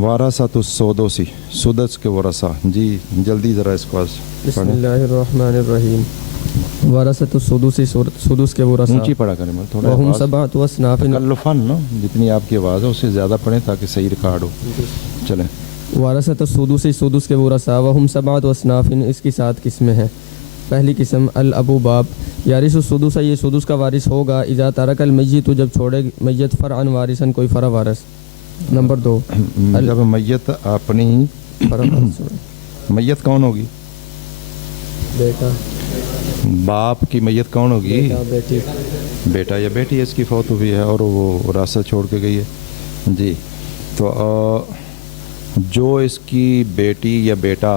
वारासतुस्सुदुसी, सुदस के वरसा। जी जल्दी ज़रा इसको आज बिस्मिल्लाहिर्रहमानिर्रहीम। वारासतुस्सुदुसी, सुदुस के वरसा। ऊंची पढ़ा करें मतलब थोड़ा वहुम सबअतु अस्नाफिन। कल्लुफन ना, जितनी आपकी आवाज़ है उससे ज़्यादा पढ़ें ताकि सही रिकॉर्ड हो। चलें। वारासतुस्सुदुसी, सुदुस के वरसा। वहुम सबअतु अस्नाफिन, इसकी 7 किस्में हैं। पहली किस्म अल अबू बाब, यारिसु सुदुस, ये सुदुस का वारिस होगा। इज़ा तरकल मय्यित, जब छोड़े मय्यत फ़रअन वारिसन, कोई फ़रा वारिस। नंबर 2, जब मैयत अपनी मैयत कौन होगी? बेटा। बाप की मैयत कौन होगी? बेटा, बेटी। बेटा या बेटी इसकी फौत हुई है और वो विरासत छोड़ के गई है। जी तो जो इसकी बेटी या बेटा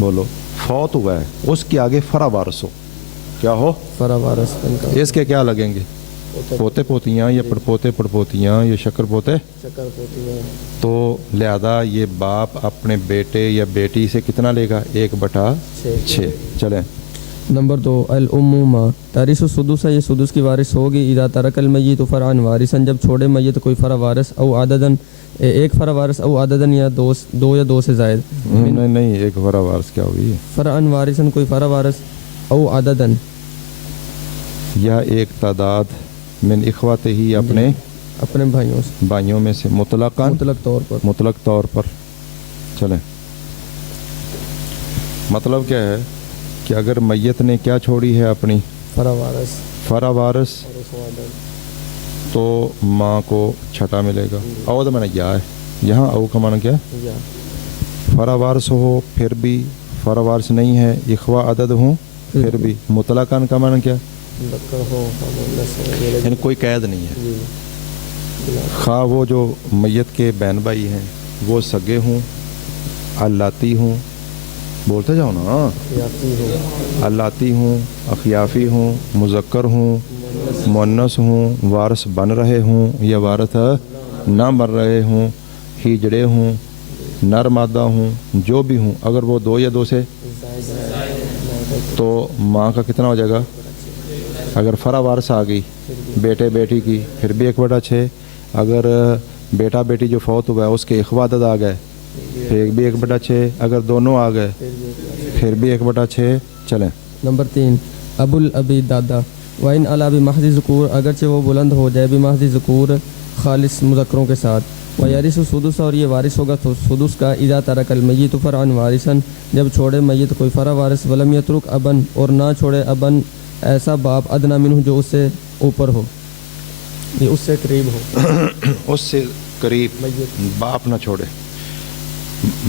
बोलो फौत हुआ है, उसके आगे फरा वारिस हो, क्या हो? फरा वारिस। इसके क्या लगेंगे? पोते पोतियाँ या पड़पोते पड़पोतियाँ या शक्कर पोते। तो लिहाजा ये बाप अपने बेटे या बेटी से कितना लेगा? 1/6। चलें। नंबर 2 अल उम्मुमा, तारिसु सुदुस, ये सुदुस की वारिस होगी। इज़ा तरकल मय्यित फ़रअन वारिसन, जब छोड़े मय्यत कोई फ़रा वारिस। औ आददन, एक फ़रा वारिस। औ आददन, या 2 या 2 से ज़ायद। नहीं, एक फरा वारिस क्या हुई? फ़रअन वारिसन, कोई फ़रा वारिस। औ आददन, या एक तादाद मिन इखवाते ही, अपने भाइयों में से मुतलक तौर पर। चलें। मतलब क्या है कि अगर मैयत ने क्या छोड़ी है अपनी? फरा वारिस, तो माँ को छठा मिलेगा। औद मैंने या है यहाँ, औ का माना क्या? फरा वारिस हो फिर भी फरा वारिस नहीं है, इखवा अदद हो फिर भी। मुतलकन का माना क्या? यानी कोई कैद नहीं है। खा वो जो मैयत के बहन भाई हैं वो सगे हों, अल्लाती हों, बोलते जाओ ना, अल्लाती हों, अखियाफ़ी हों, मुज़क्कर हों, मुअन्नस हों, वारिस बन रहे हों या वारिस ना बन रहे हों, हिजड़े हों, नर मादा हों, जो भी हों, अगर वो 2 या 2 से, तो माँ का कितना हो जाएगा? अगर फरा वारिस आ गई बेटे बेटी की, फिर भी 1/6। अगर बेटा बेटी जो फौत हुआ है उसके इखवादत आ गए, फिर भी 1/6। अगर दोनों आ गए फिर भी 1/6। चलें। नंबर 3 अबुल अबी दादा, वाइन अला बि महज़ि ज़ुकूर, अगरचे वो बुलंद हो जाए, बि महज़ि ज़ुकूर, खालिस मुज़क्करों के साथ। व यारिसु सुदुस, और ये वारिस होगा तो सुदुस का। इज़ा तरकल मय्यित फ़रअन वारिसन, जब छोड़े मय्यत कोई फ़रा वारिस। वलम यत्रुक अबन, और ना छोड़े अबन, ऐसा बाप, अदना मिन्हु, जो उससे ऊपर हो, ये उससे करीब हो। उससे करीब बाप ना छोड़े।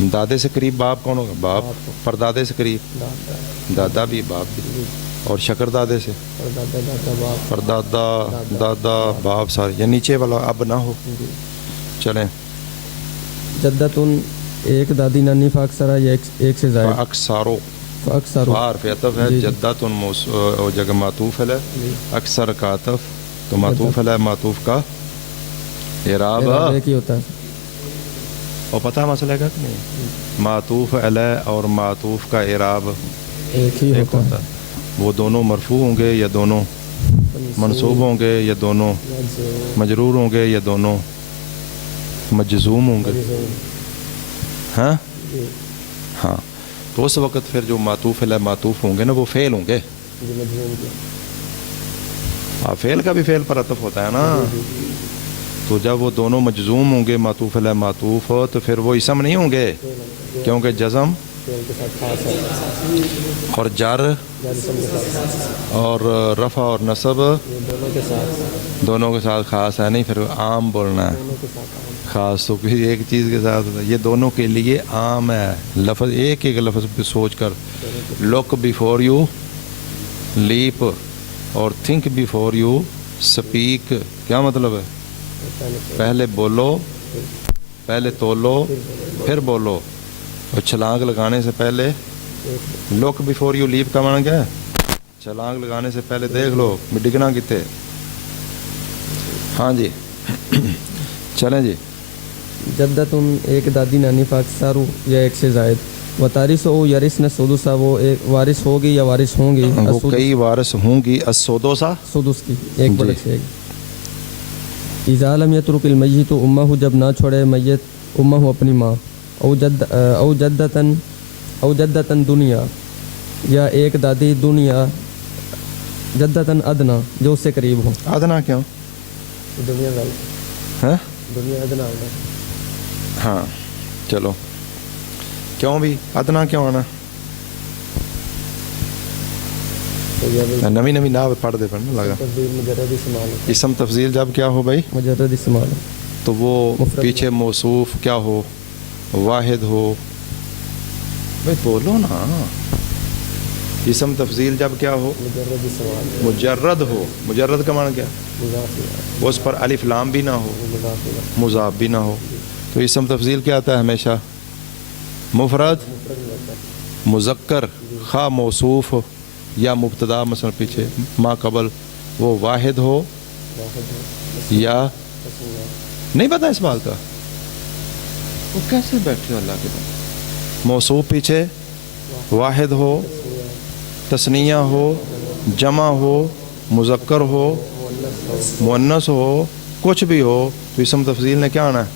दादे से करीब बाप कौन होगा? बाप। परदादे से करीब दादा भी, बाप भी। और शक्कर दादे से परदादा, दादा, बाप, सारे या नीचे वाला अब ना हो। चलें। जद्दतुन, एक दादी नानी। फ़अक्सरा, या एक से ज़ायद। अक्सारो, फार पे अतफ है। जद्दतुन जगह मातूफ है, अक्सर का अतफ तो मातूफ है। मातूफ का इराब एक ही होता है। और पता है मसला का कि नहीं? मातूफ अलैह और मातूफ का इराब एक ही होता है। वो दोनों मरफू होंगे या दोनों मंसूब होंगे या दोनों मजरूर होंगे या दोनों मजजूम होंगे। हाँ हाँ, तो उस वक़्त फिर जो मातूफ अलैह मातूफ होंगे ना वो फ़ेल होंगे। हाँ, फ़ेल का भी फ़ेल पर अतफ होता है ना। तो जब वो दोनों मजजूम होंगे मातूफ अलैह मातूफ, तो फिर वो इसम नहीं होंगे, क्योंकि जज़म और जर और रफ़ा और नसब दोनों के साथ ख़ास है। नहीं, फिर आम बोलना है ख़ास, तो किसी एक चीज़ के साथ ये दोनों के लिए आम है। लफ्ज़ एक एक लफ्ज़ पे सोच कर, लुक बिफोर यू लीप और थिंक बिफोर यू स्पीक। क्या मतलब है? पहले बोलो, पहले तोलो, फिर बोलो। और छलांग लगाने से पहले, लुक बिफोर यू लीप का माना क्या है? छलांग लगाने से पहले देख लो डिगना कितने। हाँ जी। चलें जी। जद्दतुन, एक दादी नानी। फ़अक्सरू, या एक से ज़ायद। व तारिसु यारिसन सुदुसा, वो एक वारिस होगी या वारिस होंगी। वो कई वारिस होंगी। असुदुसा, सुदुस की 1/6। इज़ा लम यत्रुकिल मय्यितु उम्महु, जब ना छोड़े मैयत उम्महु अपनी माँ, औ जद्दतन दुनिया, या एक दादी दुनिया, जद्दतन अदना जो उससे करीब हो। अदना क्यों दुनिया है? दुनिया अदना होगा। हाँ चलो, क्यों भी अदना क्यों आना? तो यह नवी नवी ना पढ़ दे पढ़ने लगा। मुजर्रद इस्तेमाल है, इसम तफजील जब क्या हो भाई, मुजर्रद इस्तेमाल है। तो वो मुफरद पीछे मौसूफ क्या हो, वाहिद हो। भाई बोलो ना। इसम तफजील जब क्या हो, मुजर्रद इस्तेमाल है, मुजर्रद हो। मुजर्रद का माना क्या? मुज़ाफ इलैह, उस पर अलिफ लाम भी ना हो, मुज़ाफ इलैह, मुज़ाफ भी ना हो। तो इसम तफजील क्या आता है हमेशा? मुफरद मुज़क्कर, खा मौसूफ हो या मुब्तदा, मसलन पीछे मा कबल वो वाहिद हो या नहीं पता इस बात का। वो कैसे बैठे हो अल्लाह के बंदे? मौसूफ पीछे वाहिद हो, तस्निया हो, जमा हो, मुज़क्कर हो, मुअन्नस हो, कुछ भी हो, तो इसम तफजील ने क्या आना है?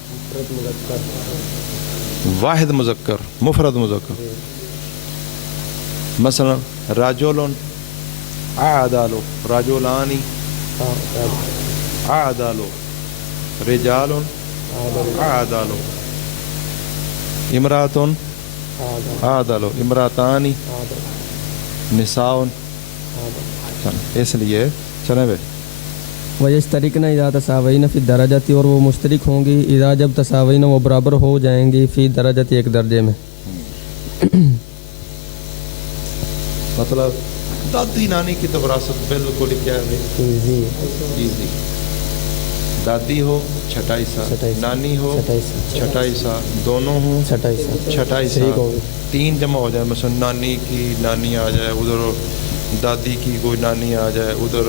वाहिद मुज़क्कर, मुफरद मुज़क्कर। मसलन राजुलन आदालो, राजुलानी आदालो, रिजालुन आदालो, इमरातुन आदालो, इमरातानी, निसाउन। इसलिए चले वे वयस्तरिकना इज़ा तसावयना फ़ी दरजती, और वो मुश्तरिक होंगी इज़ा जब तसावयना वो बराबर हो जाएंगी, फ़ी दरजती एक दर्जे में। मतलब दादी नानी की तो विरासत बिल्कुल क्या है, इजी। दादी हो छठा हिस्सा, नानी हो छठा हिस्सा, दोनों हो छठा हिस्सा। तीन जमा हो जाए, मसलन नानी की नानी आ जाए उधर, दादी की कोई नानी आ जाए उधर,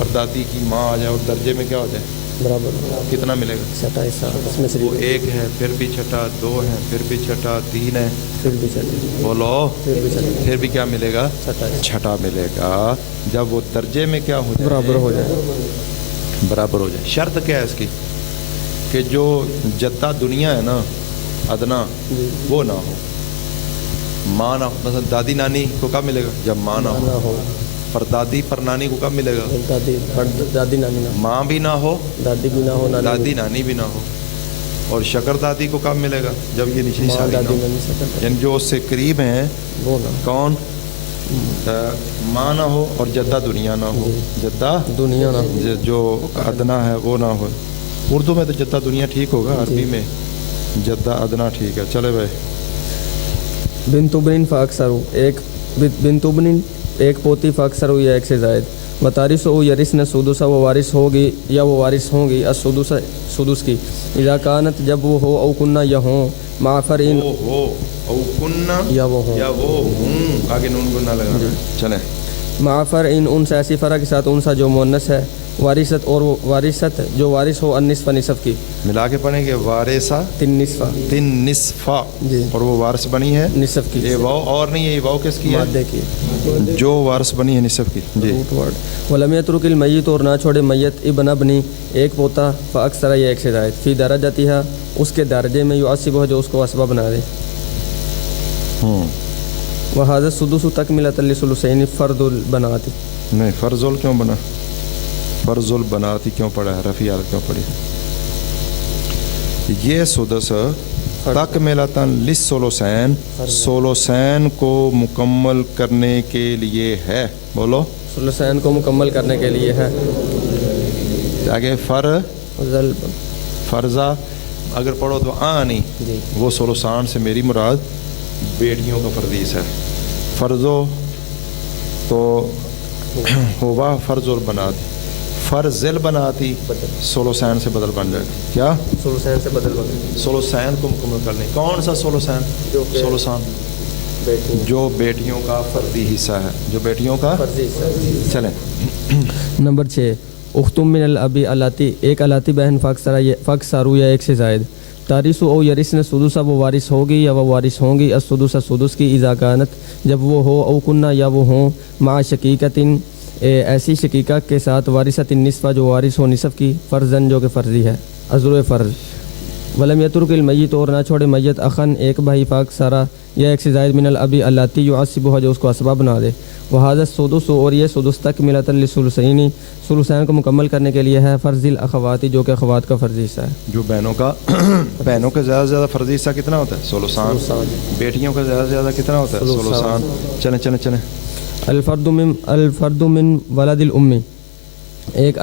और दादी की माँ आ जाए, और दर्जे में क्या हो जाए बराबर, कितना मिलेगा? छठा हिस्सा, उसमें से वो एक है, फिर भी छठा, दो है, फिर भी छठा, तीन है, फिर भी छठा, बोलो फिर भी छठा, फिर भी क्या मिलेगा? छठा छठा मिलेगा। जब वो दर्जे में क्या हो जाए? बराबर हो जाए, बराबर हो जाए। शर्त क्या है इसकी? कि जो जद्दा दुनिया है ना, अदना, वो ना हो, माँ ना हो। मतलब दादी नानी को कब मिलेगा? जब माँ ना हो। पर दादी पर नानी को कब मिलेगा? दादी नानी ना, माँ भी ना हो, दादी भी ना हो, दादी नानी भी ना हो। और शकर दादी को कब मिलेगा? जब ये निचली सारी ना हो, यानी जो उससे करीब हैं वो ना, कौन? माँ ना हो और जद्दा दुनिया ना हो। जद्दा दुनिया ना, जो अदना है वो ना हो। उर्दू में तो जद्दा दुनिया ठीक होगा, अरबी में जद्दा अदना ठीक है। चले भाई। बिनतुबनिन फ़अक्सरु, एक बिनतुबनिन एक पोती फ़अक्सरु या एक से ज़ायद, वतारिस ओ यरिसन सुदुसा, वो वारिस होगी या वो वारिस होंगी असुदुस सुदुस की, इज़ा कानत जब वो हो, औ कुन्ना या हो, माफ़र इन हो औ कुन्ना या वो हो, या वो हूँ, आगे नून गुन्ना लगा। चले। माफ़र इन उनसा, ऐसी फ़रा के साथ उनसा जो मुअन्नस है, वारिसत और वो वारिसत जो वारिस हो अन्निस्फ़ निसफ़ की, मिला के पढ़ेंगे वारिसा तिन निस्फ़ा तिन निस्फा, जी, और वो वारिस बनी है निसफ़ की, ये वाव और नहीं है, ये वाव किसकी है? मादे की, जो वारिस बनी है निसफ की। जी। Root word. वलम यत्रुकिल मय्यित, और ना छोड़े मैयत इब्न अबनी एक पोता, फ़अक्सर या एक से ज़ायद, फ़ी दरजतिहा उसके दर्जे में, युअस्सिबु हो जो उसको असबा बना दे। वहाज़ा सुदुसु तकमिलतन लिसुलुसैनि फ़र्दुल बनाती, नहीं फर्जुल क्यों बना? फर्जुल बनाती क्यों पड़ा है? रफ़ी आल क्यों पड़ी? ये सुदस तकमिलतन लिसुलुसैन, सुलुसैन को मुकम्मल करने के लिए है। बोलो। सुलुसैन को मुकम्मल करने के लिए है। आगे फर्जा अगर पढ़ो तो आनी, वो सुलुसान से मेरी मुराद बेटियों का फर्दीस है। फर्जो तो होगा फर्जुल बनाती, फर्जिल बनाती सुलुसैन से बदल बन जाएगा। क्या? सुलुसैन से बदल बन, सुलुसैन को मुकम्मल करने। कौन सा सुलुसैन? सुलुसान जो बेटियों का फर्दी हिस्सा है, जो बेटियों का फर्जी हिस्सा। चलें। नंबर 6 उख्तुम मिनल अबी अलाती, एक अलाती बहन फ़अक्सरु या एक से ज़ायद, तारिसु ओ यरिसन सुदुसा, वो वारिस होगी या वो वारिस होंगी असुदुसा सुदुस की, इज़ा कानत जब वो हो, औ कुन्ना या वो हों, मा शकीकतिन ایسی شقیقہ کے ساتھ وارثۃ النصف جو وارث ہو نصف کی، فرضاً جو کہ فرضی ہے، عذر فرض۔ ولم یترک المیت اور نہ چھوڑے میت اخن ایک بھائی پاک سارا یا ایک سے زائد من الابی اللاتی یعصبها جو اس کو اسباب بنا دے، وہذا السدس اور یہ سدس تکملۃ للثلثین ثلثین کو مکمل کرنے کے لیے ہے، فرض الاخوات جو کہ اخوات کا فرضی حصہ ہے۔ جو بہنوں کا زیادہ سے زیادہ فرضی حصہ کتنا ہوتا ہے؟ ثلثان۔ بیٹیوں کا زیادہ سے زیادہ کتنا ہوتا ہے؟ ثلثان۔ چلیں الفرد من ولد الام، ایک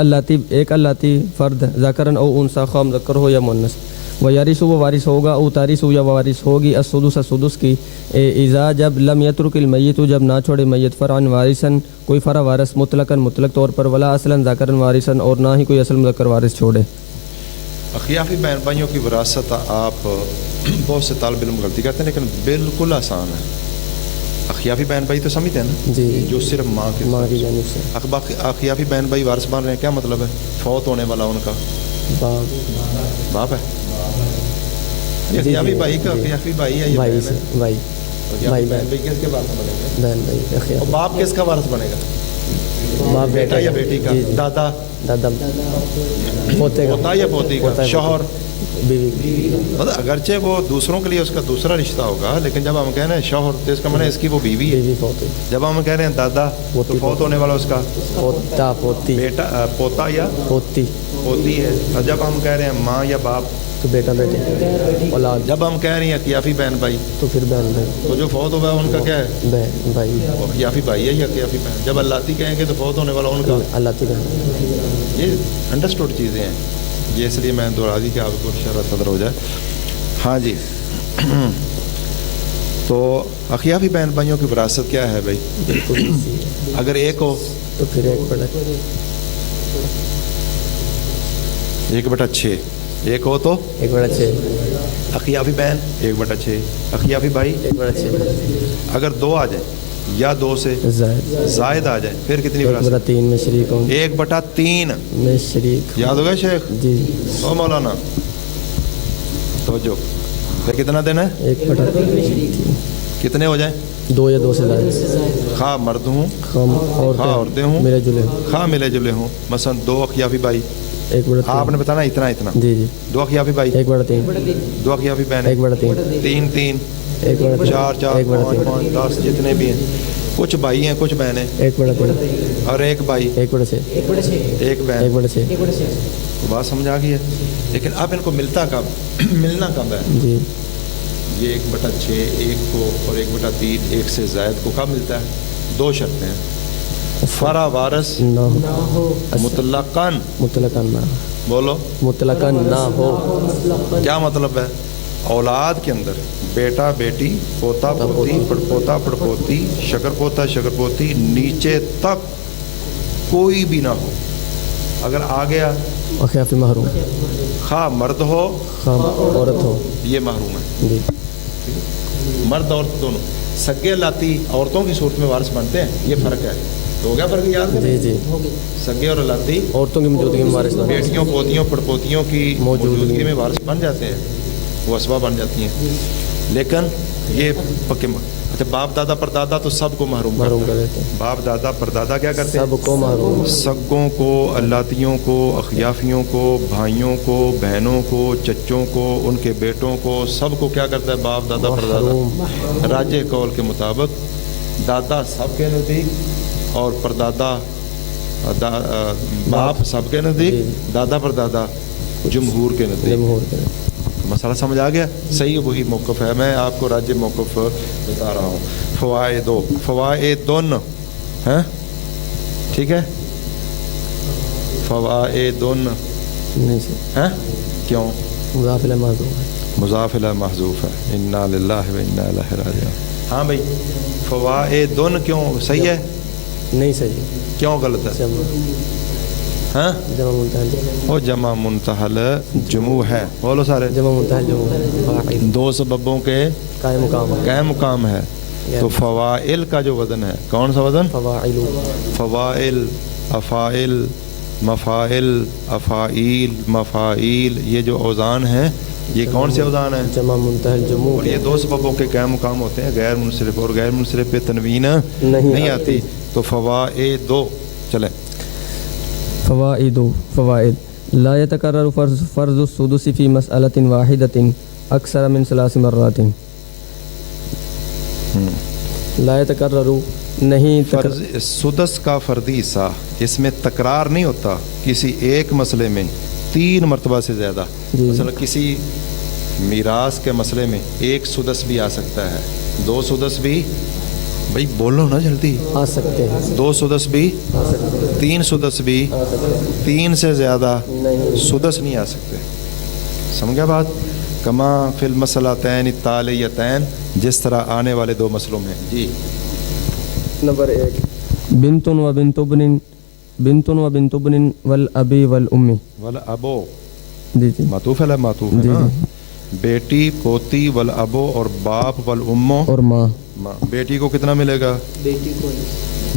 اللاتی فرد ذکرن او انثی خواہ مذکر ہو یا مؤنث، ویرث وہ وارث ہوگا، او تارث یا وارث ہوگی، السدس سدس کی، اذا جب لم یترک المیت جب نہ چھوڑے میت فرعن وارثن کوئی فرع وارث مطلقاً مطلق طور پر، ولا اصلاً ذکرن وارثن اور نہ ہی کوئی اصل مذکر وارث چھوڑے۔ اخیافی بہن بھائیوں کی وراثت آپ بہت سے طالب علم غلطی کرتے ہیں لیکن بالکل آسان ہے۔ اخیافی بہن بھائی تو سمجھتے ہیں نا جی، جو صرف ماں کی جانب سے اخیافی بہن بھائی وارث بن رہے ہیں، کیا مطلب ہے؟ فوت ہونے والا ان کا باپ ہے۔ اخیافی بھائی کا اخیافی بھائی ہے، بھائی سے بھائی بہن بھائی کس کے وارث بنے گا؟ بہن بھائی اور باپ کس کا وارث بنے گا؟ باپ بیٹا یا بیٹی کا؟ دادا پوتا یا پوتی کا؟ شوہر بیوی۔ مطلب اگرچہ وہ دوسروں کے لیے اس کا دوسرا رشتہ ہوگا، لیکن جب ہم کہہ رہے ہیں شوہر تو اس کا معنی اس کی وہ بیوی ہے۔ جب ہم کہہ رہے ہیں دادا تو فوت ہونے والا اس کا پوتا پوتی، بیٹا پوتا یا پوتی پوتی ہے۔ اور جب ہم کہہ رہے ہیں ماں یا باپ تو بیٹا بیٹی، اولاد۔ جب ہم کہہ رہے ہیں اخیافی بہن بھائی تو پھر بہن بھائی، تو جو فوت ہوا ہے ان کا کیا ہے؟ بہن بھائی، وہ اخیافی بھائی ہے یا اخیافی بہن؟ جب اللاتی کہیں گے تو فوت ہونے والا ان کا، اللہ کی بہن۔ یہ انڈرسٹوڈ چیزیں ہیں، یہ اس لیے میں دوہرا دی کہ آپ کو شرح صدر ہو جائے۔ ہاں جی، تو اخیافی بہن بھائیوں کی وراثت کیا ہے بھائی؟ اگر ایک ہو تو پھر 1/6، ایک ہو تو 1/6، اخیافی بہن 1/6، اخیافی بھائی 1/6، اگر 2 آ جائیں یا 2 سے زائد آ جائیں پھر کتنی وراثت؟ 1/3 میں شریک ہوں، 1/3 میں شریک۔ یاد ہوگا شیخ؟ جی، او مولانا تو جو پھر کتنا دینا ہے؟ 1/3 میں شریک تھی، کتنے ہو جائیں؟ 2 یا 2 سے زائد، خواہ مرد ہوں خواہ عورتیں ہوں، ملے جلے، خواہ ملے جلے ہوں۔ مثلا 2 اخیافی بھائی، 1/3۔ آپ نے بتانا اتنا۔ جی 2 اخیافی بھائی، 1/3، 2 اخیافی بہن، 1/3، 3، 1/3، 4، 5، 10 جتنے بھی ہیں، کچھ بھائی ہیں کچھ بہنیں، 1/3، اور ایک بھائی 1/6، ایک بہن۔ 1/6۔ بات سمجھ آ گئی ہے؟ لیکن اب ان کو ملنا کب ہے؟ جی، یہ 1/6 ایک کو اور 1/3 ایک سے زائد کو کب ملتا ہے؟ 2 شرطیں ہیں۔ فرع وارث نہ ہو، مطلقاً، مطلقاً نہ، بولو مطلقاً نہ ہو۔ کیا مطلب ہے؟ اولاد کے اندر بیٹا بیٹی پوتا پوتی پڑپوتا پڑپوتی شکر پوتا شکر پوتی نیچے تک کوئی بھی نہ ہو، اگر آ گیا اخیافی محروم، خواہ مرد ہو خواہ عورت ہو۔ یہ محروم ہے۔ جی، مرد عورت دونوں، سگے لاتی عورتوں کی صورت میں وارث بنتے ہیں، یہ فرق ہے۔ تو ہو گیا فرق یاد کریں؟ جی، سگے اور لاتی عورتوں کی موجودگی میں وارث بن، بیٹیوں پوتیوں پڑپوتیوں کی موجودگی میں وارث بن جاتے ہیں، وہ اسباب بن جاتی ہیں۔ لیکن یہ پکے اچھا باپ دادا پردادا تو سب کو محروم کر دیتے ہیں، باپ دادا پردادا کیا کرتے ہیں؟ سب کو محروم، سگوں کو، اللاتیوں کو، اخیافیوں کو، بھائیوں کو، بہنوں کو، چچوں کو، ان کے بیٹوں کو، سب کو کیا کرتا ہے باپ دادا پردادا؟ راجے قول کے مطابق دادا سب کے نزدیک اور پردادا باپ سب کے نزدیک، دادا پردادا جمہور کے نزدیک۔ مسئلہ سمجھ آ گیا؟ صحیح وہی موقف ہے، میں آپ کو راجے موقف بتا رہا ہوں۔ فوائدن ہیں، ٹھیک ہے؟ فوائدن نہیں ہیں، کیوں؟ مضاف الیہ محذوف ہے، مضاف الیہ محذوف ہے، انا للہ و انا الیہ راجعون۔ ہاں بھائی، فوائدن کیوں صحیح ہے؟ نہیں صحیح، کیوں غلط ہے؟ ہاں جمع منتہل، وہ جمع منتہل جموع ہے، بولو سارے، جمع منتہل جمع، 2 سببوں کے قائم مقام، قائم مقام ہے۔ تو فوائل کا جو وزن ہے، کون سا وزن؟ فواعل، فوائل، افائل، مفائل، افائیل، مفائیل، یہ جو اوزان ہیں یہ کون سے اوزان ہیں؟ جمع منتہل جموع، اور یہ 2 سببوں کے قائم مقام ہوتے ہیں، غیر منصرف، اور غیر منصرف پہ تنوین نہیں آتی۔ تو चलें। फ़वाइद ला यतकर्ररु फ़र्ज़ु सुदुसी फ़ी मसअलतिन वाहिदतिन अक्सर मिन सलास मर्रातिन। ला यतकर्ररु नहीं फर्ज सुदस का फ़र्दी हिस्सा इसमें तकरार नहीं होता किसी एक मसले में 3 मरतबा से ज़्यादा। मसलन किसी मीरास के मसले में 1 सुदस भी आ सकता है, 2 सुदस भी, भाई बोलो ना जल्दी, आ सकते हैं, 2 सुदस भी, आ सकते हैं, 3 सुदस भी, 3 से ज़्यादा नहीं सुदस नहीं आ सकते। समझ गया बात? कमा फिल मसलातैन तालियतैन, जिस तरह आने वाले 2 मसलों में। जी नंबर 1 बिन्तुन व बिन्तुबनिन वल अबी वल उम्मी। वल अबो जी जी मातूफ है, मातूफ है जी, ना। जी। बेटी, पोती, वल अबो और बाप, वल उम्मो और माँ। माँ। बेटी को कितना मिलेगा? बेटी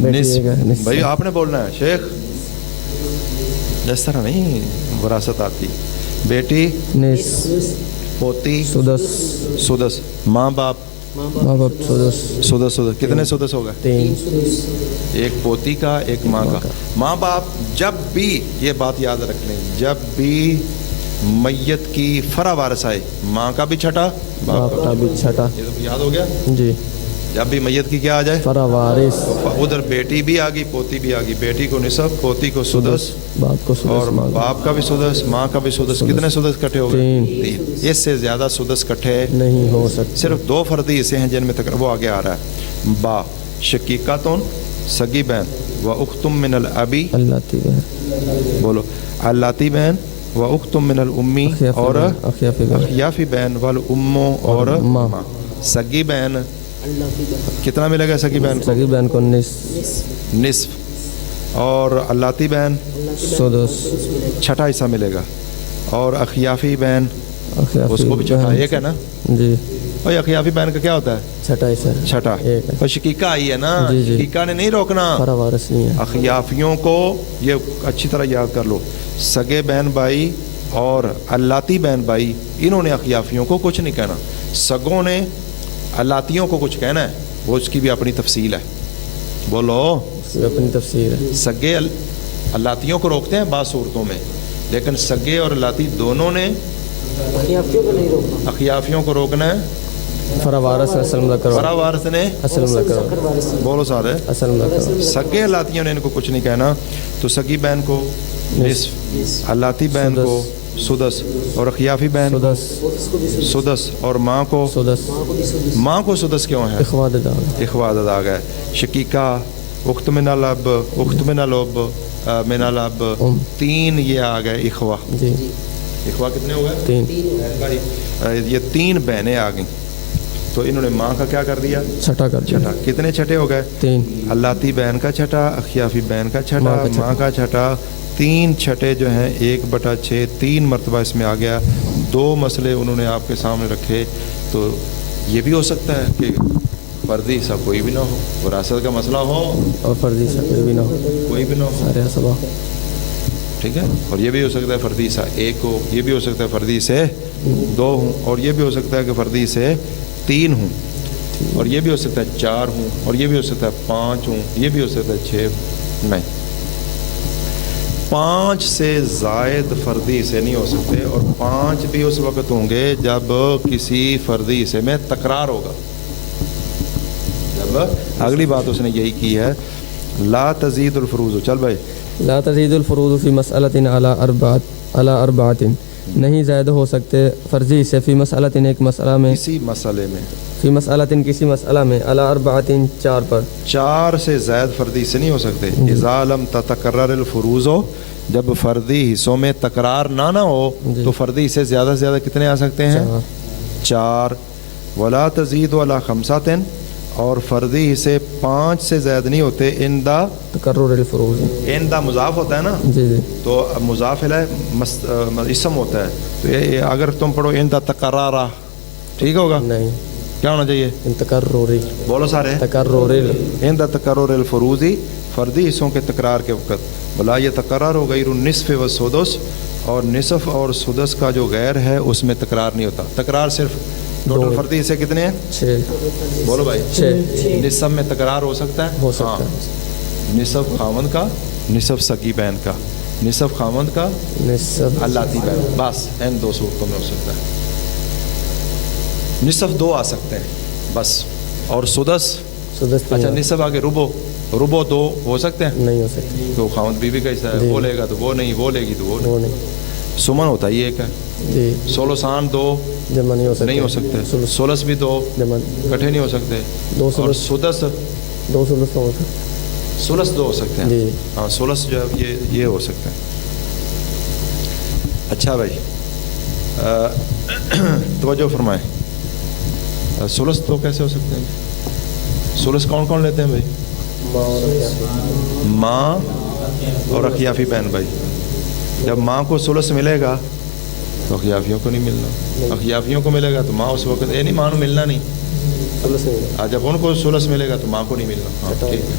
निस्फ। का निस्फ। भाई आपने बोलना है शेख, इस तरह नहीं विरासत आती। बेटी, पोती, सुदस, सुदस, माँ बाप, माँ बाप सुदस, सुदस सुदस। कितने सुदस हो गए? 3। एक पोती का, एक माँ का। माँ बाप जब भी, ये बात याद रख लें, जब भी मैयत की फरा वारिस आए, माँ का भी छठा, बाप बाप का भी छठा। ये तो याद हो गया। जी जब भी मैयत की क्या आ जाए, फरा वारिस, उधर बेटी भी आ गई, पोती भी आ गई। बेटी को निसब, पोती को सुदस, बाप को सुदस, और माँ को बाप का भी सुदस, माँ का भी सुदस। कितने सुदस इकट्ठे हो गए? 3। इससे ज्यादा सुदस इकट्ठे नहीं हो सकते। सिर्फ 2 फर्दी हिस्से हैं जिनमें तक वो आगे आ रहा है। बा शकीकातुन, सगी बहन, व उख्तुम मिनल अबी, अल्लाह ती बहन, बोलो अल्लाती बहन, व उख्तुम मिनल उम्मी, और अखियाफी बहन, अखियाफी बहन, वल उम्मो और माँ। माँ। सगी बहन कितना मिलेगा? सगी बहन को सगी बहन को निस्फ, और अल्लाती बहन सुदस, छठा हिस्सा मिलेगा, और अखियाफी बहन अखियाफी उसको भी छठा। बहन। एक है ना जी भाई, अखियाफी बहन का क्या होता है? छठा हिस्सा, छठा। एक है। और शकीका आई है ना, जी, जी। शकीका ने नहीं रोकना। फरा वारिस नहीं है। अखियाफियों को ये अच्छी तरह याद कर लो, सगे बहन भाई और अल्लाती बहन भाई, इन्होंने अखियाफियों को कुछ नहीं कहना। सगों ने अल्लातियों को कुछ कहना है, वो उसकी भी अपनी तफसील है। बोलो। उसकी अपनी तफसीर है। सगे अल्लातियों को रोकते हैं बाज़ सूरतों में, लेकिन सगे और अल्लाती दोनों ने अखियाफियों को रोकना है। फरा वारिस असल में करो, फरा वारिस ने असल में करो, बोलो सारे, असल में करो। सगे अल्लातियों ने इनको कुछ नहीं कहना। तो सगी बहन को निस्फ, अल्लाती बहन को सुदस, और अखियाफी बहन को सुदस, सुदस, और माँ को सुदस, माँ को सुदस क्यों है? इखवाद दाग, इखवाद आ गया। शकीका, उख्त मिनल अब, उख्त मिनल अब, मिनल अब, 3 ये आ गए इखवा। जी इखवा कितने हो गए? 3। ये 3 बहनें आ गई, तो इन्होंने माँ का क्या कर दिया? छठा कर दिया। छठा। कितने छठे हो गए? 3। अल्लाती बहन का छठा, अखियाफी बहन का छठा, माँ का छठा। 3 छठे जो हैं 1/6, 3 मरतबा इसमें आ गया। 2 मसले उन्होंने आपके सामने रखे। तो ये भी हो सकता है कि फर्दी सा कोई भी ना हो, विरासत का मसला हो और फर्जी सा कोई भी ना हो, कोई भी ना हो, सारे सबा। ठीक है। और ये भी हो सकता है फर्दी सा 1 हो, ये भी हो सकता है फर्दी से 2 हूँ, और ये भी हो सकता है कि फर्दी से 3 हूँ, और ये भी हो सकता है 4 हूँ, और ये भी हो सकता है 5 हूँ, ये भी हो सकता है 6। नहीं, 5 से ज़ायद फर्दी हिस्से नहीं हो सकते, और 5 भी उस वक्त होंगे जब किसी फर्दी हिस्से में तकरार होगा। जब अगली बात उसने यही की है, ला तज़ीदुल फ़ुरूज़। चल भाई, ला तज़ीदुल फ़ुरूज़ फ़ी मसअलतिन अला अरबातिन, नहीं ज़्यादा हो सकते फ़र्ज़ी हिस्से फ़ी मसअलतिन, एक मसला में, किसी मसले में, फ़ी मसअलतिन किसी मसला में, अला अरबातिन 4 पर, 4 से ज़ायद फ़र्दी हिस्से नहीं हो सकते। इज़ा लम ततकर्ररिल फ़ुरूज़, जब फ़र्दी हिस्सों में तकरार ना हो तो फ़र्दी हिस्से ज़्यादा से ज़्यादा कितने आ सकते हैं? 4। वला तज़ीदु अला खमसातिन, और फ़र्दी हिस्से 5 से ज़्यादा नहीं होते। इन दा तकर्रुरुल फ़ुरूज़, इन दा मुज़ाफ़ होता है ना, जी जी, तो मुज़ाफ़ इलैह इसम होता है। तो ये अगर तुम पढ़ो इन दा तकर्रारा, ठीक होगा? नहीं, क्या होना चाहिए? इन तकर्रुरी, बोलो सारे, तकर्रुरिल, इन दा तकर्रुरिल फ़ुरूज़ी, फ़र्दी हिस्सों के तकरार के वक़्त। भला ये तकरार हो गई निस्फ़ व सुदस, और निसफ़ और सुदस का जो गैर है उसमें तकरार नहीं होता। तकरार सिर्फ टोटल फर्दी हिस्से कितने हैं? 6। बोलो भाई। 6 निसफ़ में तकरार हो सकता है? हो सकता हाँ। है। निसफ़ खावंद का निसफ सगी बहन का, निसफ खामंद का, निसफ अल्लाती बहन, बस इन दो सूरतों में हो सकता है। निसफ दो आ सकते हैं बस, और सुदस, सुदस अच्छा निसफ आगे रुबो, रुबो दो हो सकते हैं, नहीं हो सकती, तो खामंद बीवी का हिस्सा है, वो लेगा तो वो नहीं, वो लेगी तो वो वो नहीं। नहीं सुमन होता ही एक है, जी, सोलसान दो जमा नहीं हो सकते, नहीं हो सकते, सोलस भी दो जमा इकट्ठे नहीं हो सकते, दो और सुलस, सुदस, दो सुलस हो सकते सोलस दो हो सकते हैं, जी, हाँ सोलस जो है ये हो सकते हैं। अच्छा भाई, तवज्जो फरमाएं, सोलस दो कैसे हो सकते हैं? सोलस कौन कौन लेते हैं भाई? माँ और अखियाफी बहन भाई। जब माँ को सोलस मिलेगा तो अखियाफियों को नहीं मिलना, अखियाफियों को मिलेगा तो माँ उस वक्त ये नहीं, माँ को मिलना नहीं, सुलस नहीं होगा, आज जब उनको सोलस मिलेगा तो माँ को नहीं मिलना। हाँ ठीक है,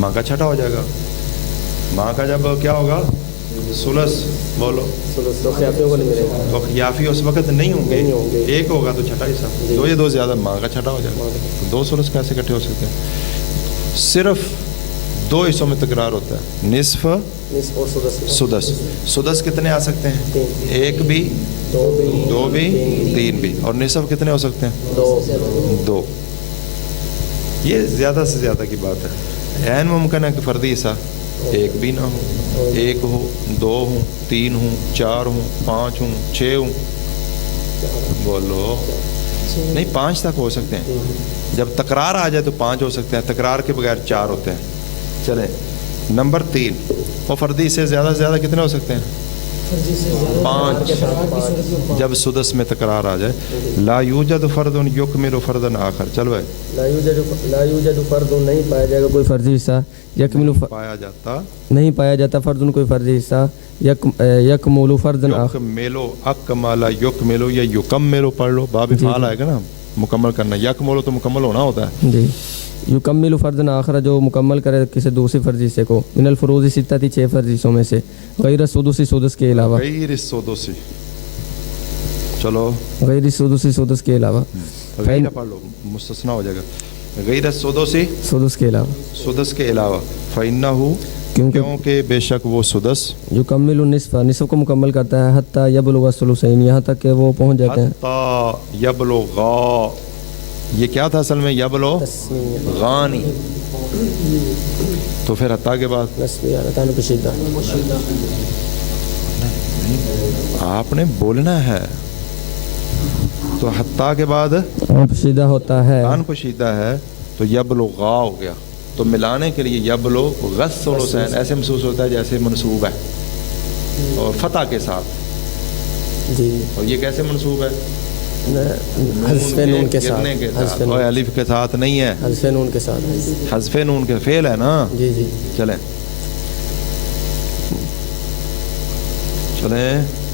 माँ का छठा हो जाएगा, माँ का जब क्या होगा सोलस, बोलो सुलस तो ख्याफियों को नहीं मिलेगा, तो अखियाफी उस वक्त नहीं होंगे, नहीं होंगे, एक होगा तो छठा हिस्सा, दो ये दो ज़्यादा, माँ का छठा हो जाएगा, तो दो सोलस कैसे इकट्ठे हो सकते हैं? सिर्फ दो हिस्सों में तकरार होता है, निस्फ निस्फ और सुदस, सुदस। सुदस कितने आ सकते हैं? तीन, एक भी, दो भी, तीन भी, और निस्फ कितने हो सकते हैं? दो। ये ज़्यादा से ज़्यादा की बात है। ऐन मुमकिन है कि फ़र्दी हिस्सा एक भी ना हो, एक हो, दो हो, तीन हो, चार हो, पाँच हो, छः हो, बोलो नहीं, पाँच तक हो सकते हैं। जब तकरार आ जाए तो पाँच हो सकते हैं, तकरार के बगैर चार होते हैं। चलें, नंबर 3, और फ़र्दी से ज़्यादा कितने हो सकते हैं? 5। जब सुदस में तकरार आ जाए, ला यूजद फर्दुन युकमिलु फर्दन आखर, चल भाई, ला यूजद फर्दुन, नहीं पाया जाएगा कोई फर्जी हिस्सा, यकमिलु पाया जाता, नहीं पाया जाता फर्दुन कोई फर्जी हिस्सा, यकमुलु फर्दन आखर, युकमिलु, अकमला युकमिलु या युकम्मिलु पढ़ लो, बाब फाल आएगा ना, मुकम्मल करना, यकमुलु तो मुकम्मल होना होता है जी, युकम्मिलु फर्दन आखरा, जो मुकम्मल करे किसी दूसरे फर्जी हिस्से को, मिनल फुरूज़ी सित्तती 6 फर्जी हिस्सों में से, गैर सुदुसी सुदस के अलावा, गैर सुदुसी, चलो गैर सुदुसी सुदस के अलावा, गैर पढ़ लो, मुस्तस्ना हो जाएगा, गैर सुदुसी सुदस के अलावा, सुदस के अलावा, फ़इन्नहु, क्योंकि बेशक वो सुदस, युकम्मिलु निस्फ़, निस्फ़ को मुकम्मल करता है, हत्ता यबलुगा सुलुसैन, यहाँ तक कि वो पहुँच जाते हैं, हत्ता यबलुगा, ये क्या था असल में? यबलो गानी, तो फिर हत्ता के बाद आपने बोलना है, तो हत्ता के बाद पोशीदा होता है, कान पोशीदा है, तो यबलो गा हो गया, तो मिलाने के लिए यबलो गस्सुलुसैन ऐसे महसूस होता है जैसे मनसूब है, और फतह के साथ जी, और ये कैसे मनसूब है? हज़्फ़े नून के साथ, हज़्फ़े और अलिफ के साथ नहीं है, हज़्फ़े नून के साथ, हज़्फ़े नून के फेल है ना। जी जी, चलें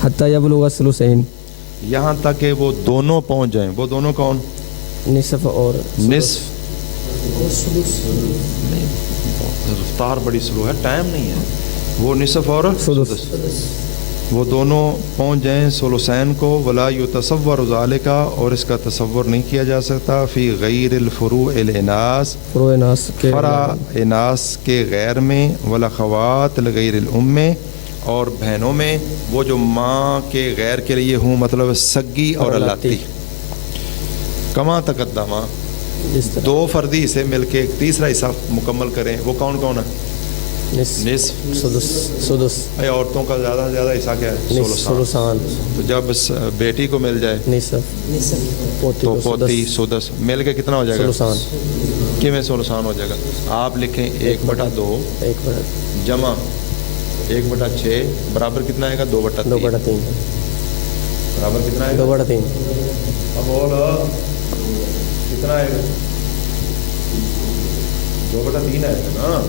हत्ता यबलुगा सुलुसैन, यहाँ तक कि वो दोनों पहुँच जाएं। वो दोनों कौन? निस्फ़ और निस्फ नहीं, रफ्तार बड़ी स्लो है, टाइम नहीं है, वो निस्फ और सुदस, वो दोनों पहुँच जाएँ सुलुसैन को। वला युतसव्वर ज़ालिका, और इसका तसव्वुर नहीं किया जा सकता, फ़ी गैरिल फ़ुरूइल इनास, फ़रा इनास के गैर में, वला ख़वात गैरिल उम्मे, और बहनों में वो जो माँ के गैर के लिए हूँ, मतलब सग्गी और अलाती। कमा तकद्दमा, दो फर्दी हिस्से मिलके एक तीसरा हिस्सा मुकम्मल करें, वो कौन कौन है? निस्फ, सुदस, औरतों का ज़्यादा से ज़्यादा हिस्सा क्या है? सुलुसान, तो जब बेटी को मिल जाए तो पोती सुदस मिल के कितना हो जाएगा? सुलुसान, किमें सुलुसान हो जाएगा? आप लिखें 1/2 जमा 1/6 बराबर कितना आएगा? 2/3 बराबर कितना आएगा? 2/3। अब बोलो कितना आएगा? 2/3 आएगा ना,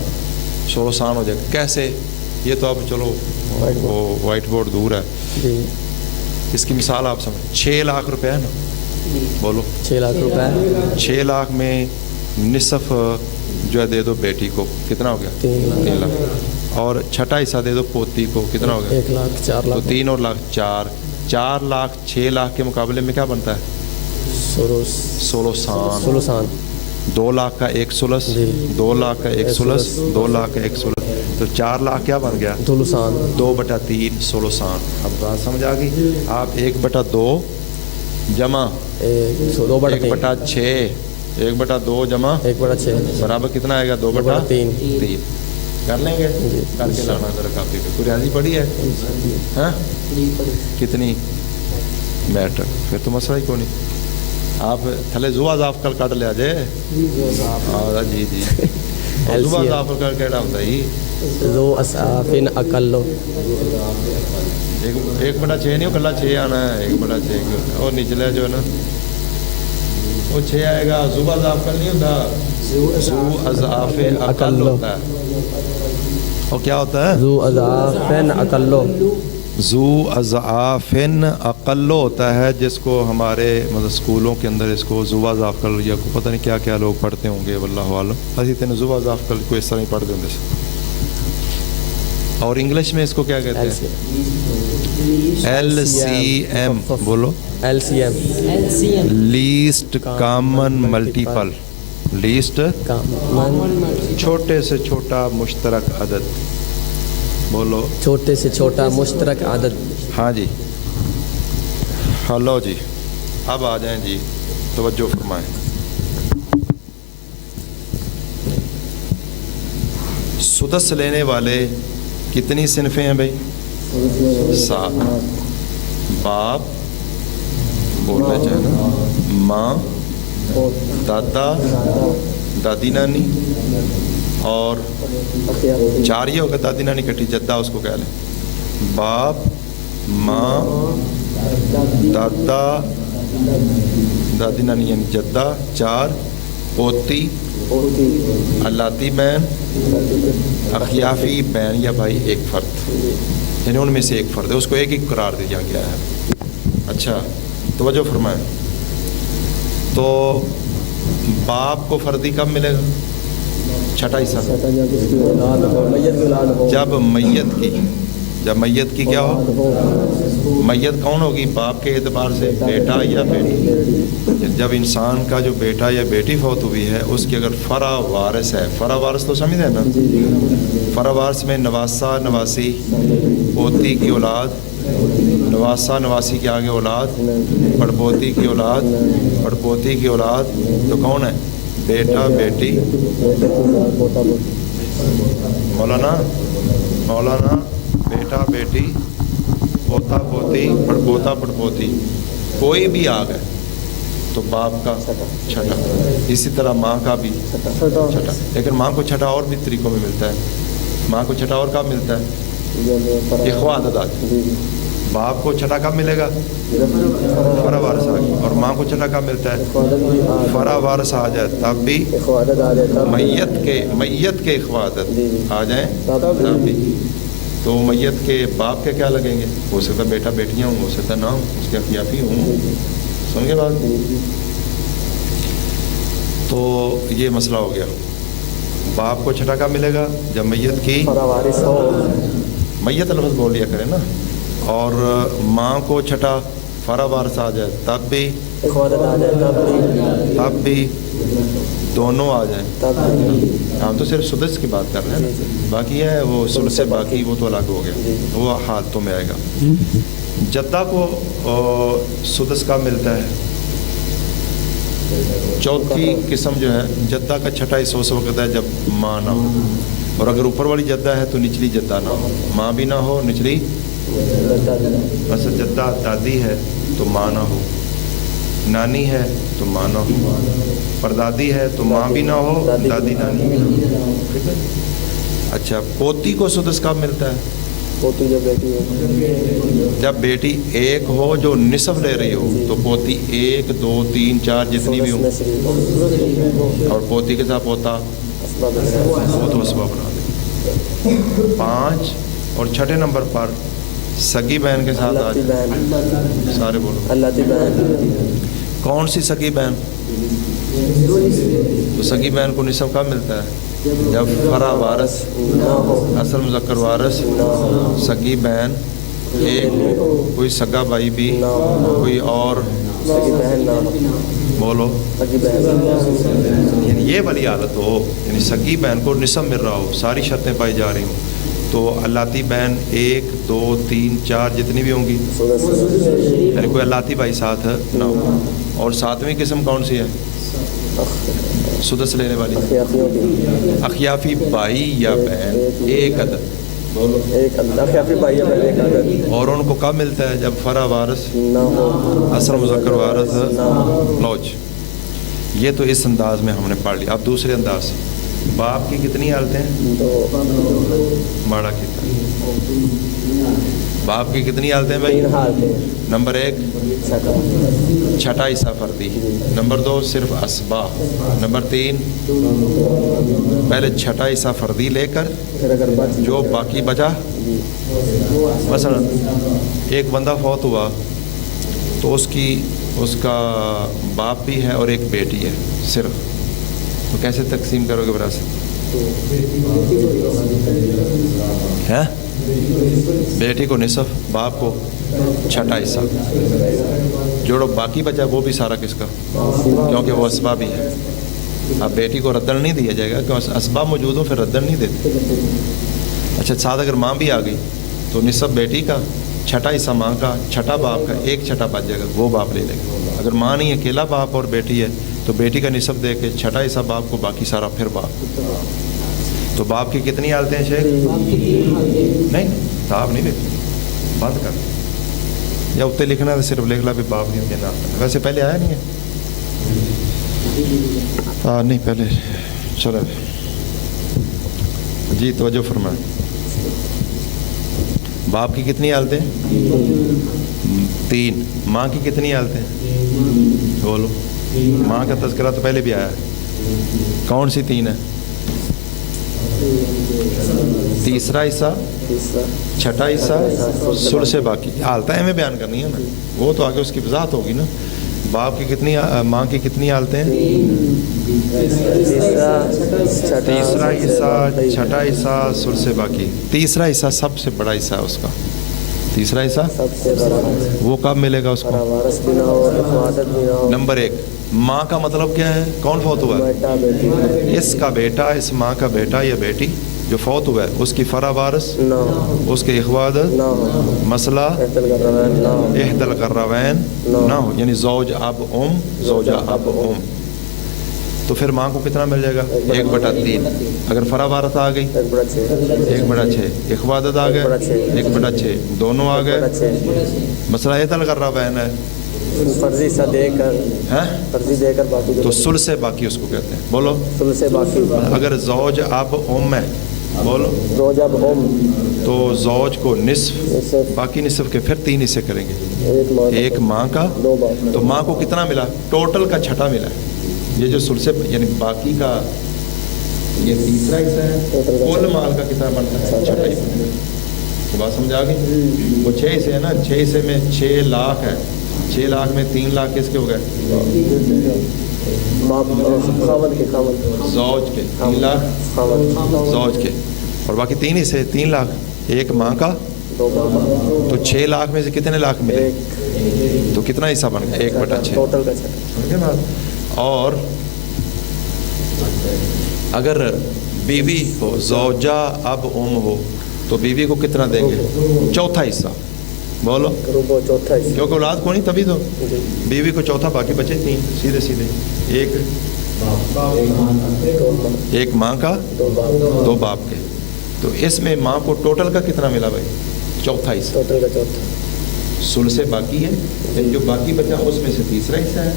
सुलुसान हो जाएगा। कैसे? ये तो अब चलो वो वाइट बोर्ड दूर है जी, इसकी मिसाल आप समझ। 6 लाख रुपए है ना, बोलो 6 लाख रुपए, 6 लाख में निसफ जो है दे दो बेटी को, कितना हो गया? 3 लाख। और छठा हिस्सा दे दो पोती को, कितना हो गया? 1 लाख, 4 लाख, तो 3 और लाख 4 लाख 6 लाख के मुकाबले में क्या बनता है? सुलुसान। 2 लाख का 1 सुलस, 2 लाख का 1 सुलस, 2 लाख का 1 सुलस, تو 4 लाख क्या बन गया? थुलुसान 2/3 16 अब बात समझ आ गई? आप 1/2 जमा 1/6 1/2 जमा 1/6 बराबर कितना आएगा? 2/3 कर लेंगे? करके लाना जरा कापी पे। कोई रियाजी पढ़ी है? हाँ कितनी? मैटर फिर तो मसला ही कोई नहीं। आप थले जुआ जाफ कल कट लिया जे। हाँ जी जी जुआ जाफ कल केड़ा होता ही? ज़ो असाफिन अकल्लो 1/6 नहीं, वो कल्ला 6 आना है। 1/6 और निचले जो है ना वो 6 आएगा। जुबा जाफ कल नहीं होता, जू अज़ाफ़े अकल होता है। और क्या होता है? ज़ू अज़ाफ़िन अकल्लो जू अज़ाफ़िन अक़ल्लो होता है, जिसको हमारे मतलब स्कूलों के अंदर इसको जुवा ज़ाफ़कल या को पता नहीं क्या क्या लोग पढ़ते होंगे, वल्लाहु आलम। असी तेन जुवा ज़ाफ़कल को इस तरह ही पढ़ते होंगे। और इंग्लिश में इसको क्या कहते हैं? LCM बोलो। LCM least common multiple. Least छोटे से छोटा मुश्तरक अदद बोलो। छोटे से छोटा मुश्तरक आदत। हाँ जी हेलो जी। अब आ जाएं जी, तवज्जो फरमाएं। सुदस लेने वाले कितनी सिनफें हैं भाई? 7। बाप बोलना चाहे ना, माँ, दादा दादी नानी, और 4 ही होगा दादी नानी कटी, जद्दा उसको कह लें। बाप, माँ, दादा दादी नानी यानी जद्दा, 4 पोती, अल्लाती बहन, अखियाफी बहन या भाई एक फ़र्द, यानी उनमें से एक फ़र्द है, उसको एक ही करार दिया गया है। अच्छा तवज्जो फरमाएं। तो बाप को फ़र्दी कब मिलेगा? छठा हिस्सा जब मैयत की क्या हो? मैयत कौन होगी? बाप के एतबार से बेटा या बेटी। जब इंसान का जो बेटा या बेटी फौत हुई है, उसकी अगर फरा वारिस है, फरा वारिस तो समझते हैं ना? फरा वारिस में नवासा नवासी, पोती की औलाद, नवासा नवासी के आगे औलाद, पड़पोती की औलाद, पड़पोती की औलाद, तो कौन है? बेटा बेटी, मौलाना मौलाना, बेटा बेटी, पोता पोती, पड़पोता पड़पोती, कोई भी आ गए तो बाप का छठा। इसी तरह माँ का भी छठा। लेकिन माँ को छठा और भी तरीक़ों में मिलता है। माँ को छठा और कब मिलता है? इख्वा अदद। बाप को छठा कब मिलेगा? फरा वारिस आ गई। और माँ को छठा कब मिलता है? फरा वारिस आ जाए तब भी, मैयत के इख्वा अदद आ जाए तब भी। तो मैयत के बाप के क्या लगेंगे? हो सकता बेटा बेटियाँ हों, हो सकता ना हो, उसके अखियाफी हों। सुन के बाद तो ये मसला हो गया। बाप को छठा कब मिलेगा? जब मैयत की मैयत लफ्ज़ बोल लिया करें ना। और माँ को छठा फरा वारिस आ जाए तब भी दोनों आ जाएं। हम तो सिर्फ सुदस की बात कर रहे हैं ना, बाकी है वो सुदस से बाकी वो तो अलग हो गया, वो हालतों में आएगा। जद्दा को सुदस का मिलता है। चौथी किस्म जो है जद्दा का छठा हिस्सा उस वक्त है जब माँ ना हो, और अगर ऊपर वाली जद्दा है तो निचली जद्दा ना हो, माँ भी ना हो निचली। बस जद्दा दादी है तो माँ ना हो, नानी है तो माँ ना हो, परदादी है तो माँ भी ना हो, दादी नानी भी ना हो। ठीक है। अच्छा पोती को सुदस कब मिलता है? पोती जब बेटी एक हो जो निसफ ले रही हो, तो पोती 1 2 3 4 जितनी भी हो, और पोती के साथ पोता वो तो असबा बना दे। 5 और छठे नंबर पर सगी बहन के साथ आ जाए। सारे बोलो। कौन सी सगी बहन? तो सगी बहन को निसब कब मिलता है? जब फरा वारिस, असल मुज़क्कर वारिस, सगी बहन एक हो, कोई सगा भाई भी, कोई और बोलो, यानी ये वाली हालत हो, यानी सगी बहन को निसब मिल रहा हो, सारी शर्तें पाई जा रही हूँ, تو अल्लाती बहन 1 2 3 4 जितनी भी होंगी, यानी कोई अल्लाती भाई साथ ना हो। और सातवीं किस्म कौन सी है? सुदस लेने वाली अखियाफी भाई या बहन एक अदद, और उनको कब मिलता है? जब फरा वारिस असल मुज़क्कर वारिस लौज। ये तो इस अंदाज में हमने पढ़ लिया। अब दूसरे अंदाज से, बाप की कितनी हालतें हैं? माड़ा की बाप की कितनी हालतें हैं भाई? नंबर 1 छठा हिस्सा फर्दी, नंबर 2 सिर्फ असबा, नंबर 3 पहले छठा हिस्सा फर्दी लेकर जो बाकी बचा। मसलन एक बंदा फौत हुआ तो उसका बाप भी है और एक बेटी है सिर्फ, तो कैसे तकसीम करोगे विरासत? है बेटी को निसफ, बाप को छठा हिस्सा, जोड़ो बाकी बचा वो भी सारा किसका? क्योंकि वो असबा भी है। अब बेटी को रद्दन नहीं दिया जाएगा क्योंकि असबा मौजूद हो, फिर रद्दन नहीं देते। अच्छा साथ अगर माँ भी आ गई तो निसफ बेटी का, छठा हिस्सा माँ का, छठा बाप का, एक छठा बच जाएगा, वो बाप ले लेगा। अगर माँ नहीं है, अकेला बाप और बेटी है, तो बेटी का निसफ दे के छठा हिस्सा बाप को, बाकी सारा फिर बाप। तो बाप की कितनी हालतें हैं शेख? नहीं साहब नहीं देते, बंद कर, या उत्ते लिखना तो सिर्फ लिख ला भी बाप की देना। वैसे पहले आया नहीं है? नहीं पहले चलो जी, तवज्जो फरमाएं। बाप की कितनी हालतें? 3। माँ की कितनी हालतें? बोलो। माँ का तज़किरा तो पहले भी आया है। कौन सी 3 है? तीसरा हिस्सा, छठा हिस्सा, सुलसे बाकी। हालतें हमें बयान करनी है ना, वो तो आगे उसकी वजाहत होगी ना। बाप की कितनी, माँ की कितनी हालतें हैं? तीसरा हिस्सा, छठा हिस्सा, सुलसे बाकी। तीसरा हिस्सा सबसे बड़ा हिस्सा है उसका। तीसरा हिस्सा वो कब मिलेगा उसको? नंबर 1 माँ का मतलब क्या है? कौन फौत हुआ है? इसका बेटा, इस माँ का बेटा या बेटी जो फौत हुआ है, उसकी फरा वारिस, उसके इखवाद, मसला इहदल कर्रवैन ना हो, यानी ज़ौज अब उम, ज़ौजा अब उम। तो फिर माँ को कितना मिल जाएगा? 1/3। अगर फरा वारिस आ गई 1/6, इखवादत आ गए 1/6, दोनों आ गए, मसला इहदल कर्रवैन है, फर्जी सा देकर, फर्जी देकर बाकी, तो सुलसे बाकी उसको कहते हैं। बोलो सुलसे बाकी। अगर ज़ौज अब उम है, बोलो ज़ौज अब उम, तो ज़ौज को निस्फ, बाकी निस्फ के फिर 3 हिस्से करेंगे, एक माँ का, 2 बाप। तो माँ को कितना मिला? टोटल का छठा मिला है। ये जो सुलसे यानी बाकी का ये तीसरा हिस्सा है, कुल माल का कितना बनता है? छठा हिस्सा। तो बात समझ आ गई? वो 6 हिस्से है ना, 6 हिस्से में 6 लाख है, 6 लाख में 3 लाख किसके हो गए? ज़ौज के 3 लाख, ज़ौज के, और बाकी 3 हिस्से 3 लाख, एक माँ का, तो 6 लाख में से कितने लाख मिले? तो कितना हिस्सा बन गया? 1/6 टोटल का। समझे बात? और अगर बीवी हो, ज़ौजा अब उम हो, तो बीवी को कितना देंगे? चौथा हिस्सा। बोलो चौथा हिस्सा, क्योंकि औलाद को नहीं, तभी तो बीवी को चौथा, बाकी बचे 3 सीधे सीधे। एक माँ का, 2 बाप के। तो इसमें माँ को टोटल का कितना मिला भाई? चौथा हिस्सा। टोटल का चौथा। सुलसे बाकी है, जो बाकी बचा उसमें से तीसरा हिस्सा है।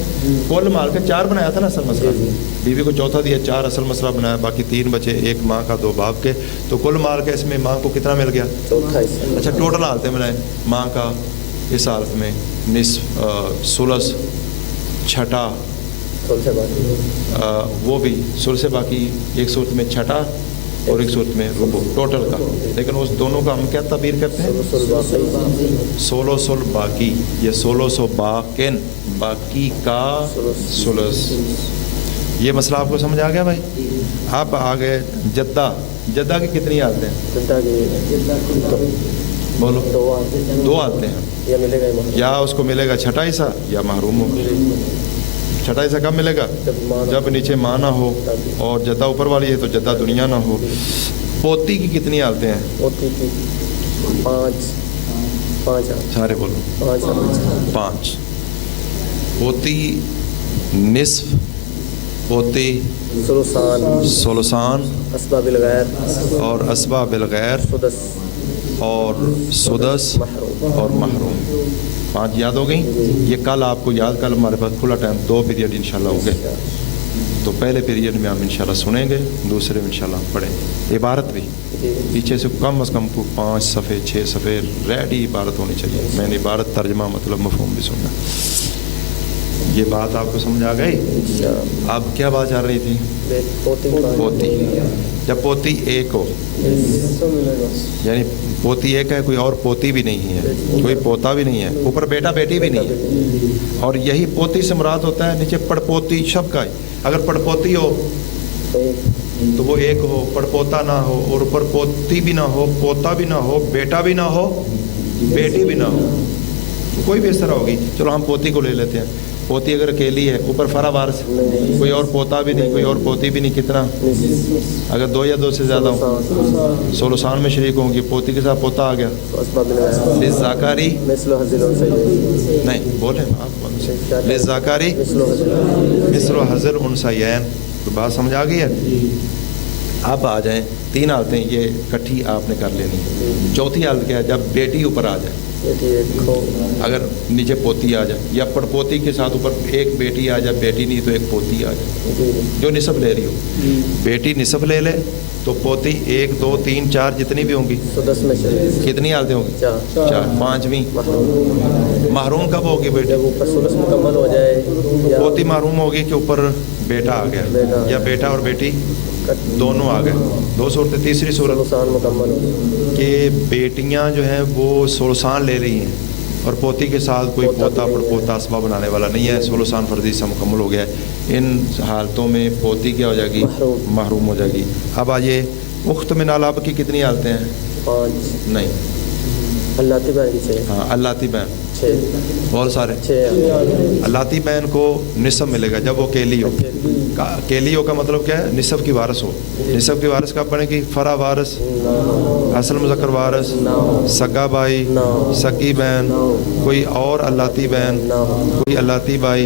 कुल माल का 4 बनाया था ना असल मसला, बीवी को चौथा दिया, 4 असल मसला बनाया, बाकी 3 बचे, एक माँ का, 2 बाप के। तो कुल माल का इसमें माँ को कितना मिल गया? चौथा हिस्सा। अच्छा टोटल हालतें बनाए, माँ का इस हालत में निस्फ, सुलस, छठा, वो भी सुलसे बाकी, एक सूरत में छठा और एक सूरत में रुबु, टोटल का। लेकिन उस दोनों का हम क्या तबीर करते हैं? 1600 बाकी, ये 1600 बाकिन, बाकी का सुलस। ये मसला आपको समझ आ गया भाई? आप आ गए जद्दा। जद्दा की कितनी हालतें हैं? बोलो 2 हालतें हैं। या उसको मिलेगा छठा हिस्सा या महरूम हो। छठा हिस्सा कब मिलेगा? जब नीचे माँ ना हो और जद्दा ऊपर वाली है तो जद्दा दुनिया ना हो। पोती की कितनी हालतें हैं? पोती की 5 सारे बोलो। 5। पोती निस्फ, पोती सुलसान असबाबिल गैर और असबा बिल गैर सुदस और सुदस और महरूम। 5 याद हो गई। ये कल आपको याद, कल हमारे पास खुला टाइम 2 पीरियड इंशाल्लाह हो गए। तो पहले पीरियड में हम इंशाल्लाह सुनेंगे, दूसरे में इंशाल्लाह पढ़ेंगे। इबारत भी पीछे से कम 5 सफ़े 6 सफ़े रेडी इबारत होनी चाहिए। मैंने इबारत तर्जमा मतलब मफ़हूम भी सुनना। ये बात आपको समझ आ गई? अब क्या बात चल रही थी? पोती। जब पोती एक हो, यानी पोती एक है, कोई और पोती भी नहीं है, कोई पोता भी नहीं है, ऊपर बेटा बेटी भी नहीं है, और यही पोती से मुराद होता है नीचे पड़पोती शब्द का। अगर पड़पोती हो तो वो एक हो, पड़पोता ना हो, और ऊपर पोती भी ना हो, पोता भी ना हो, बेटा भी ना हो, बेटी भी ना हो, कोई भी इस तरह होगी। चलो हम पोती को ले लेते हैं। पोती अगर अकेली है, ऊपर फरा वारिस, कोई और पोता भी नहीं, कोई और पोती भी नहीं, कितना? अगर 2 या 2 से ज़्यादा हो, सुलसान में शरीक होंगी, पोती के साथ पोता आ गया। लिज़्ज़ाकारी नहीं बोले आप, लिज़्ज़ाकारी मिस्लु हज़्ज़िल उन्सयैन। तो बात समझ आ गई है? अब आ जाएं 3 हालतें, ये इकट्ठी आपने कर लेनी है। चौथी हालत क्या है? जब बेटी ऊपर आ जाए, अगर नीचे पोती आ जाए, या पड़पोती के साथ ऊपर एक बेटी आ जाए, बेटी नहीं तो एक पोती आ जाए, जो निसब ले रही हो। बेटी निसब ले ले तो पोती 1 2 3 4 जितनी भी होंगी, कितनी हालतें होंगी? 4। 5वीं महरूम कब होगी? बेटी मुकम्मल हो जाए, पोती महरूम होगी कि ऊपर बेटा आ गया, या बेटा और बेटी दोनों आ गए। 2 सूरतें। तीसरी सूरत मुकम्मल हो कि बेटियां जो हैं वो सुलसान ले रही हैं, और पोती के साथ कोई पोता पड़पोता असबा बनाने वाला नहीं है, सुलसान फर्जी से मुकम्मल हो गया है। इन हालतों में पोती क्या हो जाएगी? महरूम हो जाएगी। अब आइए उख्त मिन अलब की कितनी हालतें हैं? 5 नहीं, अल्लाती बहन की 6। हाँ, अल्लाती बहन 6 बहुत सारे। अल्लाती बहन को निसब मिलेगा जब वो अकेली हो। अकेली हो का मतलब क्या है? निसब की वारिस हो। निसब की वारिस कब बनेगी? फरा वारिस, असल मुज़क्कर वारिस, सगा भाई, सगी बहन, कोई और अल्लाती बहन, कोई अल्लाती भाई।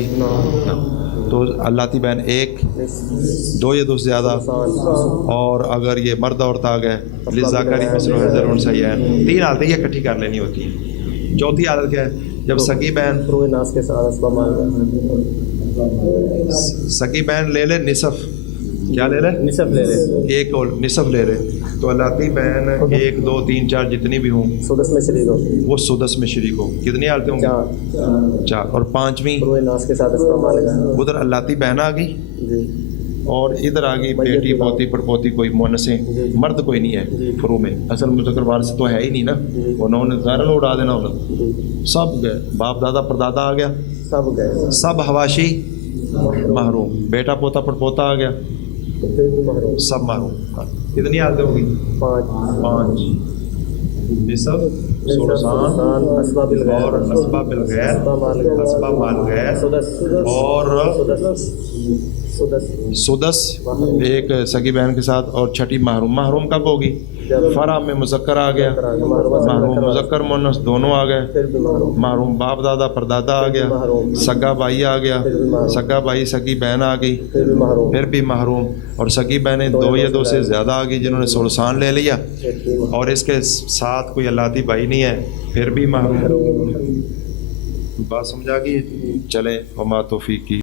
तो अल्लाती बहन 1, 2 या 2 से ज़्यादा, और अगर ये मर्द औरत आ गए, लिज़्ज़ाकारी मिस्लु हज़्ज़िल उन्सयैन। 3 हालतें ये इकट्ठी कर लेनी होती हैं। चौथी हालत क्या है? जब सगी बहन नास के साथ असबा मान सगी बहन ले ले निसफ, क्या ले ले? निसब ले ले, एक और निसफ ले ले, तो अल्लाती बहन 1 2 3 4 जितनी भी हों, सुदस में शरीक हो, वो सुदस में शरीक हो। कितनी हालतें होंगी? 4। और 5वीं नास के साथ असबा मान उधर अल्लाती बहन आ गई, और इधर आ गई बेटी पोती पड़पोती, कोई मुअन्नसें, मर्द कोई नहीं है फुरू में। असल मुज़क्कर वारिस तो है ही नहीं ना, उन्होंने ज़ाहिर उड़ा देना, उन्होंने सब गए। बाप दादा परदादा आ गया, सब गए, सब हवाशी महरूम, बेटा पोता पड़पोता आ गया, सब महरूम। कितनी हालतें होगी? 5। निसब, सुलसान और असबा बिल गैर, असबा माल गैर, और सुदस एक सगी बहन के साथ, और छठी महरूम। महरूम कब होगी? फरा में मुज़क्कर आ गया, महरूम मुज़क्कर मुन्नस दोनों आ गए। महरूम बाप दादा परदादा आ गया, सगा भाई आ गया, सगा भाई सगी बहन आ गई, फिर भी महरूम। और सगी बहनें 2 या 2 से ज़्यादा आ गई जिन्होंने सुलसान ले लिया, और इसके साथ कोई अल्लाती भाई नहीं है, फिर भी महरूम। बात समझ आ गई? चलें, वमा तौफीकी।